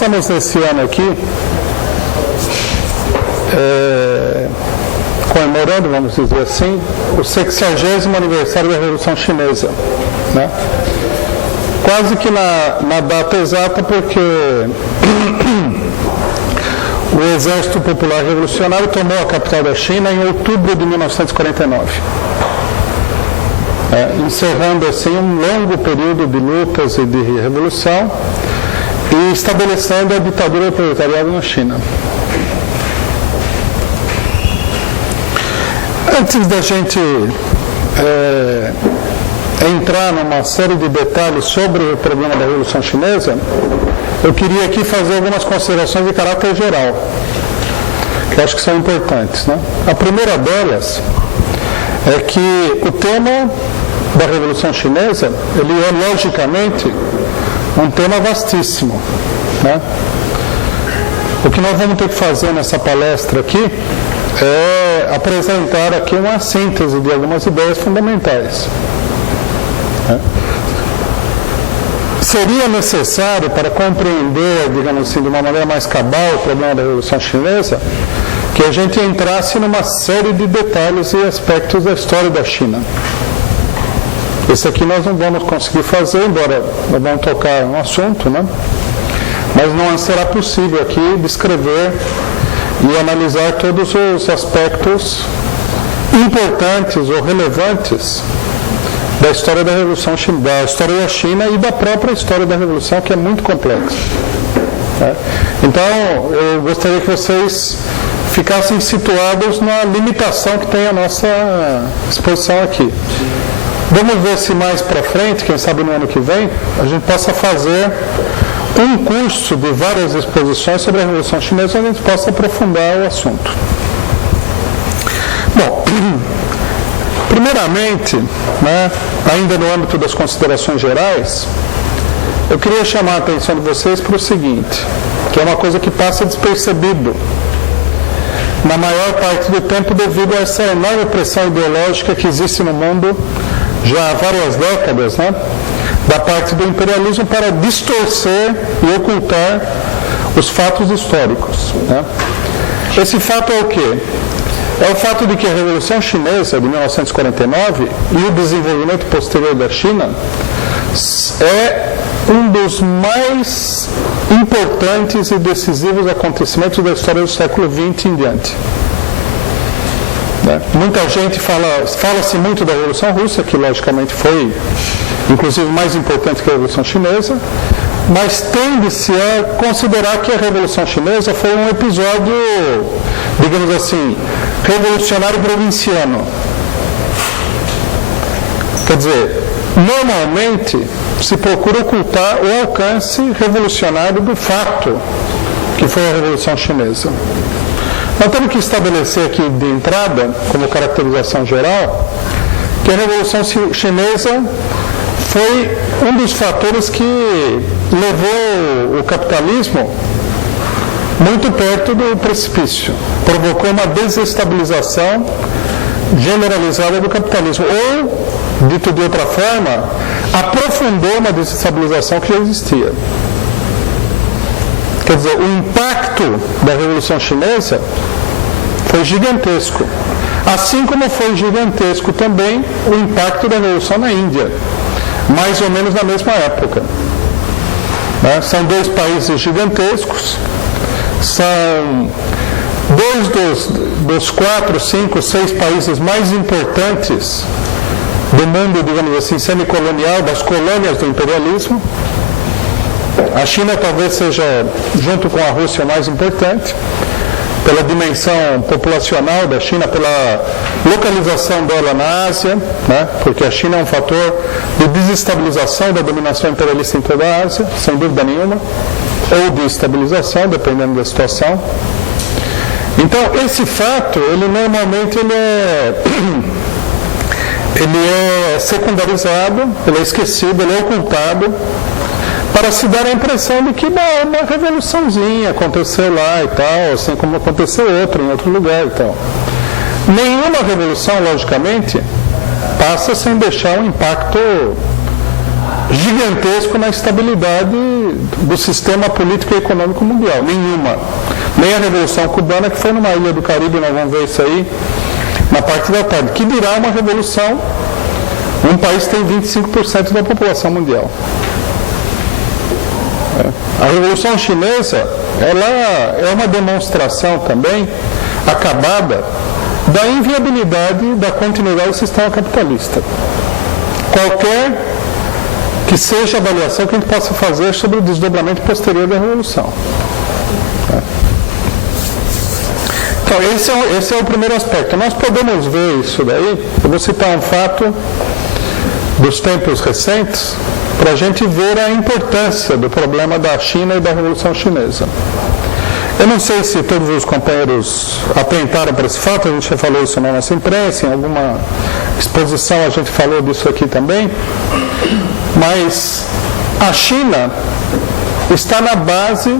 estamos nesse ano aqui comemorando, vamos dizer assim, o 60º aniversário da Revolução Chinesa, né? Quase que na data exata, porque o Exército Popular Revolucionário tomou a capital da China em outubro de 1949, encerrando assim um longo período de lutas e de revolução e estabelecendo a ditadura do proletariado na China. Antes da gente entrar numa série de detalhes sobre o problema da Revolução Chinesa, eu queria aqui fazer algumas considerações de caráter geral, que eu acho que são importantes, né? A primeira delas é que o tema da Revolução Chinesa, ele é logicamente um tema vastíssimo, né? O que nós vamos ter que fazer nessa palestra aqui é apresentar aqui uma síntese de algumas ideias fundamentais. Seria necessário, para compreender, digamos assim, de uma maneira mais cabal o problema da Revolução Chinesa, que a gente entrasse numa série de detalhes e aspectos da história da China. Esse aqui nós não vamos conseguir fazer, embora nós vamos tocar no assunto, né? Mas não será possível aqui descrever e analisar todos os aspectos importantes ou relevantes da história da Revolução, da história da China e da própria história da Revolução, que é muito complexa. Então, eu gostaria que vocês ficassem situados na limitação que tem a nossa exposição aqui. Vamos ver se mais para frente, quem sabe no ano que vem, a gente possa fazer um curso de várias exposições sobre a Revolução Chinesa, onde a gente possa aprofundar o assunto. Bom, primeiramente, né, ainda no âmbito das considerações gerais, eu queria chamar a atenção de vocês para o seguinte, que é uma coisa que passa despercebido na maior parte do tempo devido a essa enorme pressão ideológica que existe no mundo já há várias décadas, né, da parte do imperialismo para distorcer e ocultar os fatos históricos, né? Esse fato é o quê? É o fato de que a Revolução Chinesa de 1949 e o desenvolvimento posterior da China é um dos mais importantes e decisivos acontecimentos da história do século XX em diante. Muita gente fala-se muito da Revolução Russa, que logicamente foi, inclusive, mais importante que a Revolução Chinesa, mas tende-se a considerar que a Revolução Chinesa foi um episódio, digamos assim, revolucionário provinciano. Quer dizer, normalmente se procura ocultar o alcance revolucionário do fato que foi a Revolução Chinesa. Nós temos que estabelecer aqui de entrada, como caracterização geral, que a Revolução Chinesa foi um dos fatores que levou o capitalismo muito perto do precipício. Provocou uma desestabilização generalizada do capitalismo. Ou, dito de outra forma, aprofundou uma desestabilização que já existia. Quer dizer, o impacto da Revolução Chinesa foi gigantesco. Assim como foi gigantesco também o impacto da Revolução na Índia, mais ou menos na mesma época. São dois países gigantescos, são dois dos 4, 5, 6 países mais importantes do mundo, digamos assim, semicolonial, das colônias do imperialismo. A China talvez seja, junto com a Rússia, o mais importante, pela dimensão populacional da China, pela localização dela na Ásia, né? Porque a China é um fator de desestabilização da dominação imperialista em toda a Ásia, sem dúvida nenhuma, ou de estabilização, dependendo da situação. Então, esse fato, ele normalmente ele é secundarizado, ele é esquecido, ele é ocultado, para se dar a impressão de que uma revoluçãozinha aconteceu lá e tal, assim como aconteceu outra em outro lugar e tal. Nenhuma revolução, logicamente, passa sem deixar um impacto gigantesco na estabilidade do sistema político e econômico mundial. Nenhuma. Nem a Revolução Cubana, que foi numa ilha do Caribe, nós vamos ver isso aí na parte da tarde, que dirá uma revolução. Um país tem 25% da população mundial. A Revolução Chinesa, ela é uma demonstração também acabada da inviabilidade da continuidade do sistema capitalista. Qualquer que seja a avaliação que a gente possa fazer sobre o desdobramento posterior da Revolução. Então, esse é o primeiro aspecto. Nós podemos ver isso daí. Eu vou citar um fato dos tempos recentes para a gente ver a importância do problema da China e da Revolução Chinesa. Eu não sei se todos os companheiros atentaram para esse fato, a gente já falou isso na nossa imprensa, em alguma exposição a gente falou disso aqui também, mas a China está na base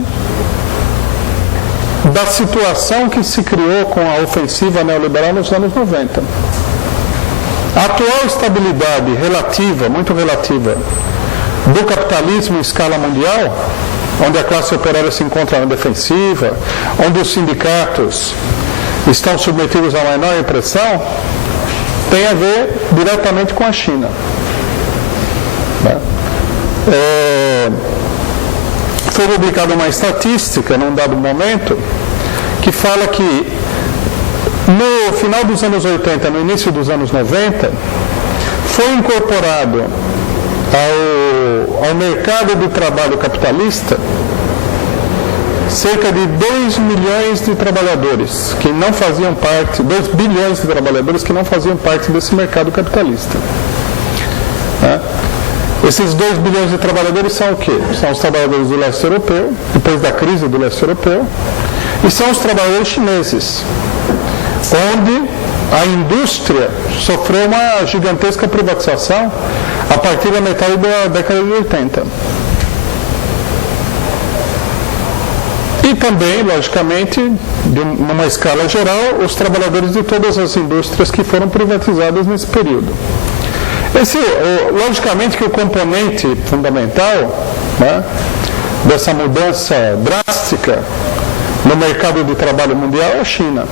da situação que se criou com a ofensiva neoliberal nos anos 90. A atual estabilidade relativa, muito relativa, do capitalismo em escala mundial, onde a classe operária se encontra na defensiva, onde os sindicatos estão submetidos a uma enorme pressão, tem a ver diretamente com a China. Foi publicada uma estatística num dado momento que fala que no final dos anos 80, no início dos anos 90, foi incorporado ao mercado do trabalho capitalista cerca de 2 milhões de trabalhadores que não faziam parte, 2 bilhões de trabalhadores que não faziam parte desse mercado capitalista. Esses 2 bilhões de trabalhadores são o quê? São os trabalhadores do leste europeu, depois da crise do leste europeu, e são os trabalhadores chineses, onde a indústria sofreu uma gigantesca privatização a partir da metade da década de 80. E também, logicamente, numa escala geral, os trabalhadores de todas as indústrias que foram privatizadas nesse período. Logicamente que o componente fundamental, né, dessa mudança drástica no mercado de trabalho mundial é a China.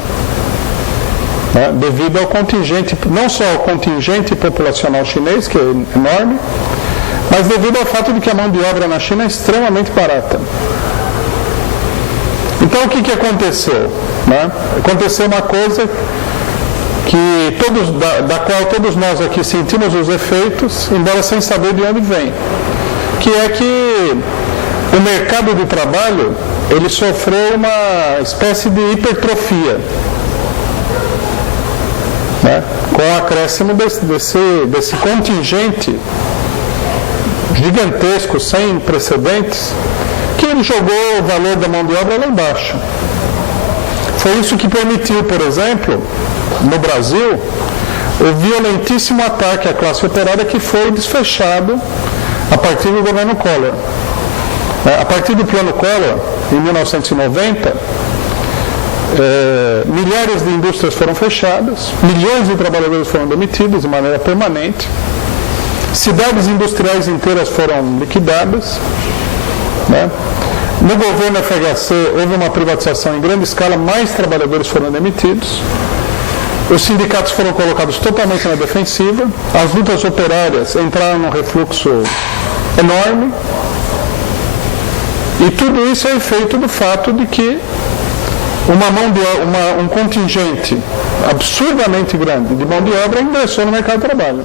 Devido ao contingente, não só ao contingente populacional chinês, que é enorme, mas devido ao fato de que a mão de obra na China é extremamente barata. Então, o que aconteceu? Aconteceu uma coisa da qual todos nós aqui sentimos os efeitos, embora sem saber de onde vem, que é que o mercado de trabalho ele sofreu uma espécie de hipertrofia, com o acréscimo desse contingente gigantesco, sem precedentes, que ele jogou o valor da mão de obra lá embaixo. Foi isso que permitiu, por exemplo, no Brasil, o violentíssimo ataque à classe operária que foi desfechado a partir do governo Collor. A partir do plano Collor, em 1990, milhares de indústrias foram fechadas, milhões de trabalhadores foram demitidos de maneira permanente, cidades industriais inteiras foram liquidadas. No governo FHC houve uma privatização em grande escala, mais trabalhadores foram demitidos, os sindicatos foram colocados totalmente na defensiva, as lutas operárias entraram num refluxo enorme, e tudo isso é efeito do fato de que um contingente absurdamente grande de mão de obra ingressou no mercado de trabalho.